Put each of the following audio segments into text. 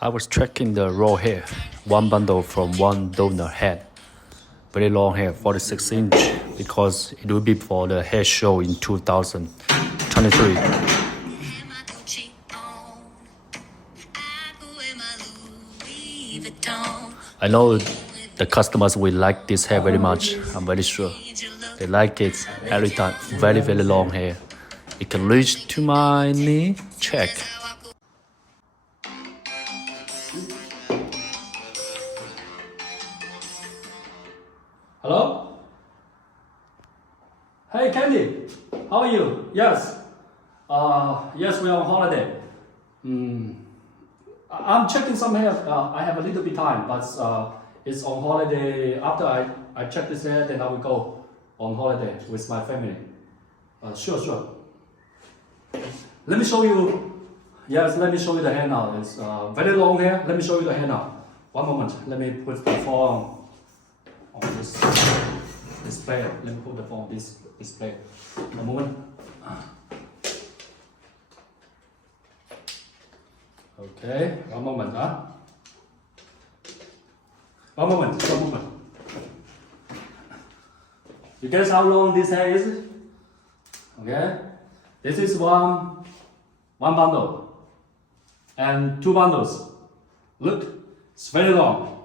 I was tracking the raw hair, one bundle from one donor head. Very long hair, 46 inch, because it will be for the hair show in 2023. I know the customers will like this hair very much, I'm very sure. They like it every time, very long hair. It can reach to my knee, check. Hello? Hey Candy, how are you? Yes. Yes, we are on holiday. I'm checking some hair. I have a little bit time, but it's on holiday. After I check this hair, then I will go on holiday with my family. Sure. Let me show you. Yes, let me show you the hair now. It's very long hair. Let me show you the hair now. One moment. Let me put the phone on this display. Let me put the phone on this display. A moment. Okay, one moment. One moment. You guess how long this hair is? Okay, this is one bundle and two bundles. Look, it's very long.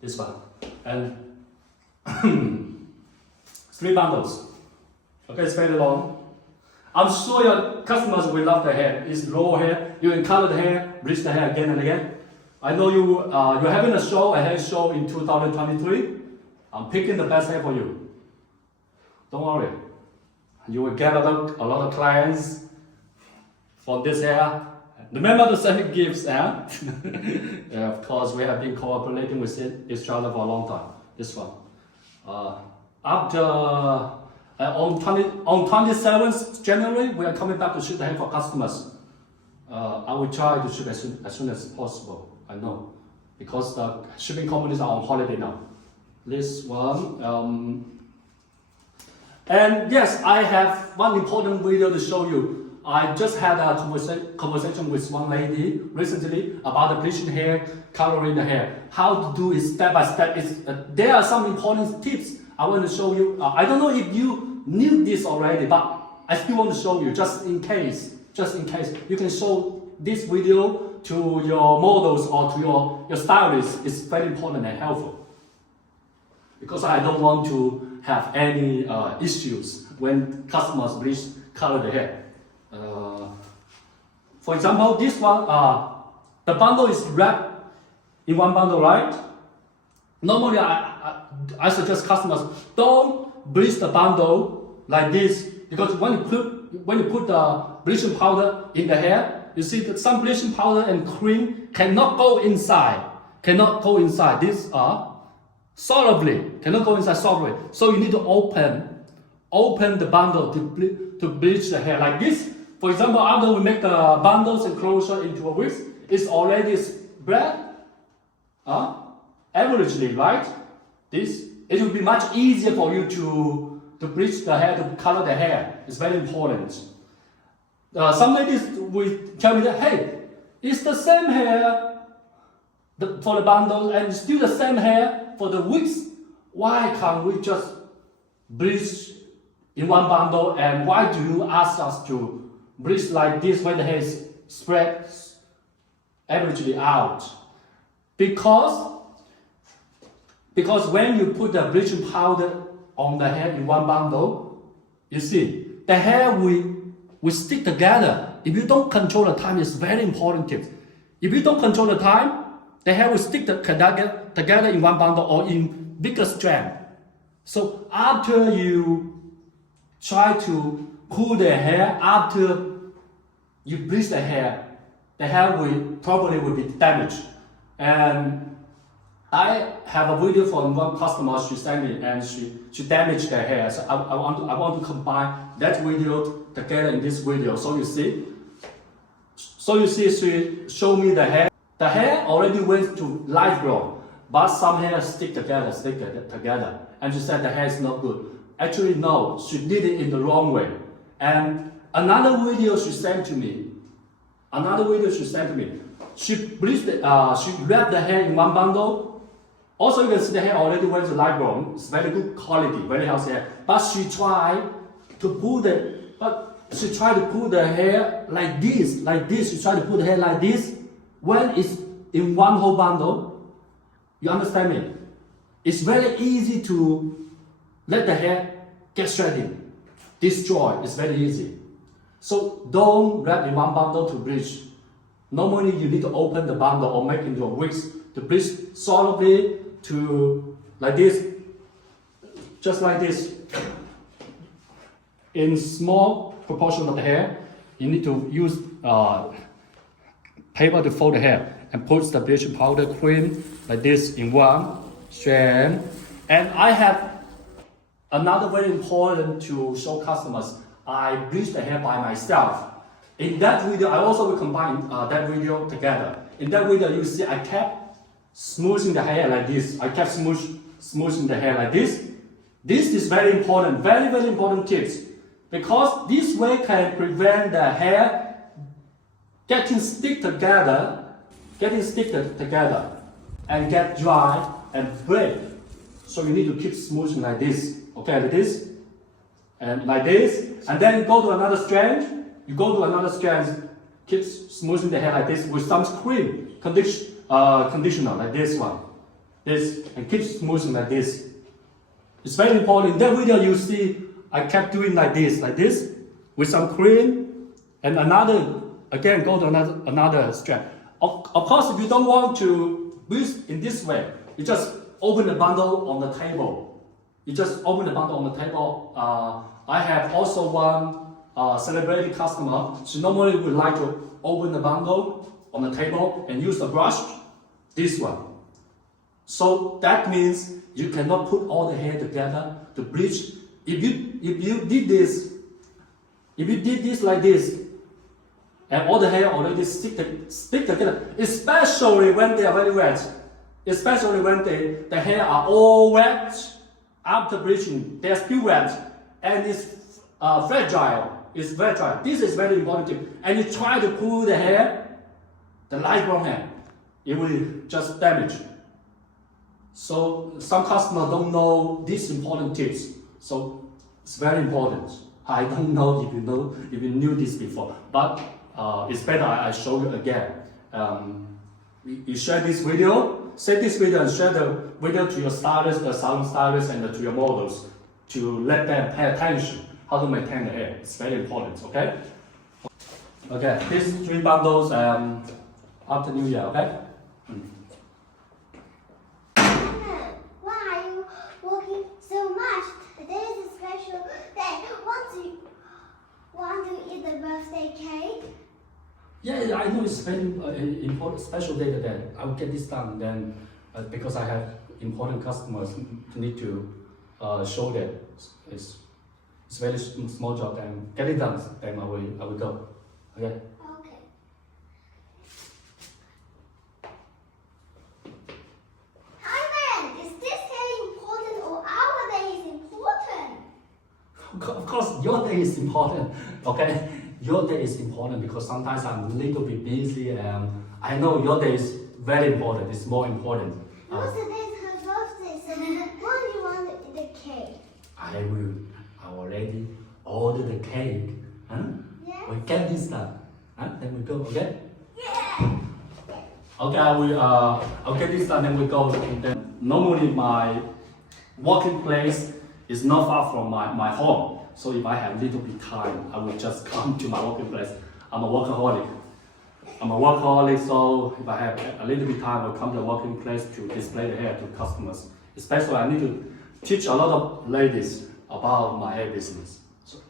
This one and three bundles. Okay, it's very long. I'm sure your customers will love the hair. It's raw hair. You can color the hair, bleach the hair again and again. I know you're having a hair show in 2023. I'm picking the best hair for you. Don't worry. You will get a lot of clients for this hair. Remember to send me gifts, yeah, of course, we have been cooperating with each other for a long time. This one. On 27th January, we are coming back to shoot the hair for customers. I will try to shoot as soon as possible. I know, because the shipping companies are on holiday now. This one. And yes, I have one important video to show you. I just had a conversation with one lady recently about the bleaching hair, coloring the hair. How to do it step by step. There are some important tips I want to show you. I don't know if you knew this already, but I still want to show you just in case. You can show this video to your models or to your stylists. It's very important and helpful. Because I don't want to have any issues when customers color the hair. For example, this one, the bundle is wrapped in one bundle, right? Normally, I suggest customers don't bleach the bundle like this, because when you put the bleaching powder in the hair, you see that some bleaching powder and cream cannot go inside. These are solidly cannot go inside solidly. So you need to open the bundle to bleach the hair like this. For example, after we make the bundles and closure into a wig, it's already spread averagely, right? It will be much easier for you to bleach the hair, to color the hair. It's very important. Some ladies will tell me that, hey, it's the same hair for the bundles and still the same hair for the wigs. Why can't we just bleach in one bundle, and why do you ask us to bleach like this when the hair is spread averagely out? Because when you put the bleaching powder on the hair in one bundle, you see, the hair will stick together. If you don't control the time, it's very important tip. If you don't control the time, the hair will stick together in one bundle or in bigger strand. So after you try to cool the hair, after you bleach the hair will probably be damaged. And I have a video from one customer she sent me, and she damaged the hair. So I want to combine that video together in this video. So you see, she showed me the hair. The hair already went to light brown, but some hair stick together. And she said the hair is not good. Actually, no, she did it in the wrong way. And another video she sent to me, Another video she sent to me. She bleached she wrapped the hair in one bundle. Also, you can see the hair already went to light brown. It's very good quality, very healthy hair. But she tried to pull the hair like this, She tried to pull the hair like this when it's in one whole bundle. You understand me? It's very easy to let the hair get shredded. Destroy. It's very easy. So don't wrap in one bundle to bleach. Normally you need to open the bundle or make into wigs to bleach solidly to like this, just like this. In small proportion of the hair, you need to use paper to fold the hair and put the bleaching powder cream like this in one strand. And I have another very important to show customers. I bleach the hair by myself. In that video, I also will combine that video together. In that video, you see I kept smoothing the hair like this. I kept smoothing the hair like this. This is very important, very, very important tips. Because this way can prevent the hair getting stick together and get dry and break. So you need to keep smoothing like this. Okay, like this. And like this. And then you go to another strand. Keep smoothing the hair like this with some cream, conditioner like this one. And keep smoothing like this. It's very important. In that video you see I kept doing like this with some cream and go to another strand. Of course, if you don't want to bleach in this way, you just open the bundle on the table. I have also one celebrity customer. She normally would like to open the bundle on the table and use the brush, this one. So that means you cannot put all the hair together to bleach. If you did this like this, and all the hair already stick together, especially when they are very wet, especially when the hair are all wet after bleaching, they are still wet, and it's fragile. It's fragile. This is very important tip. And you try to pull the hair, the light brown hair, it will just damage. So some customers don't know these important tips. So it's very important. I don't know if you knew this before, but it's better I show you again. You share this video, save this video and share the video to your stylists, the salon stylists, and to your models to let them pay attention how to maintain the hair. It's very important, okay? Okay, these 3 bundles after New Year, okay? Why are you working so much? Today is a special day. Want to eat the birthday cake? Yeah, I know it's very important, special day today. I will get this done then because I have important customers need to show that it's very small job. Then get it done. Then I will go. Okay. Okay. Hi man, is this day important or our day is important? Of course, your day is important. Okay. Your day is important because sometimes I'm a little bit busy and I know your day is very important. It's more important. What's the day's her birthday? So when do you want to eat the cake? I already order the cake. Huh? Yeah. We get this done. Huh? Then we go, okay? Yeah. Okay, I'll get this done, then we go. And then normally my working place is not far from my home. So if I have a little bit time, I will just come to my working place. I'm a workaholic, so if I have a little bit time, I will come to the working place to display the hair to customers. Especially I need to teach a lot of ladies about my hair business. So,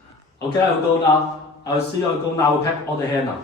okay, I will go now. I will see you. I will go now. I will pack all the hair now.